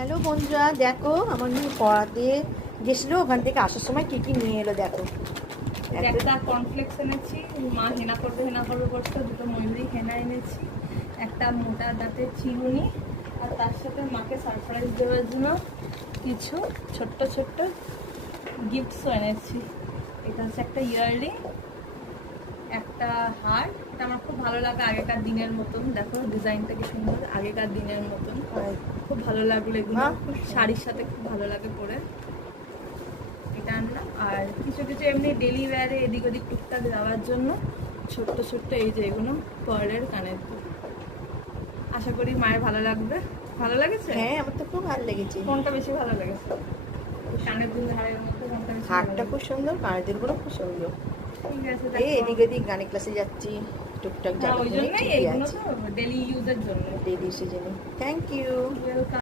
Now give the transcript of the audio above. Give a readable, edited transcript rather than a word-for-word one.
Hello বন্ধুরা, দেখো আমার মেয়ে পড়াতে গেছিলো, ওখান থেকে আসার সময় কি কি নিয়ে এলো দেখো। একটা কর্নফ্লেক্স এনেছি, মা হেনা করবে করতে দুটো ময়ূরী হেনা এনেছি, একটা মোটা দাঁতের চিরুনি, আর তার সাথে মাকে সারপ্রাইজ দেওয়ার জন্য কিছু ছোট্ট ছোট্ট গিফটসও এনেছি। এটা হচ্ছে একটা ইয়াররিং, একটা হার। এটা আমার খুব ভালো লাগে, আগেকার দিনের মতন। দেখো ডিজাইনটা কি সুন্দর, আগেকার দিনের মতন, খুব ভালো লাগলো এগুলো। শাড়ির সাথে খুব ভালো লাগে পরে। এটা আনলাম। আর কিছু কিছু এমনি ডেলি ওয়্যারে এদিক ওদিক টুকটাক যাওয়ার জন্য ছোট্ট ছোট্ট এই যে এগুলো পার্লের কানের দুল। আশা করি মায়ের ভালো লাগবে। ভালো লেগেছে? হ্যাঁ, আমার তো খুব ভালো লেগেছে। কোনটা বেশি ভালো লেগেছে? কানের দুল হারের মধ্যে কোনটা বেশি ভালো হারটা লেগেছে? খুব সুন্দর, কানের দুলগুলো খুব সুন্দর। ঠিক আছে, এই দেখো। এদিক ওদিক গানের ক্লাসে যাচ্ছি, টুকটাক হ্যাঁ, যাওয়ার ওই জন্য জন্যই ঠিকই এইগুলো আছে। তো ডেলি ইউজের জন্য। ডেলি সেজন্য থ্যাংক ইউ। ওয়েলকাম।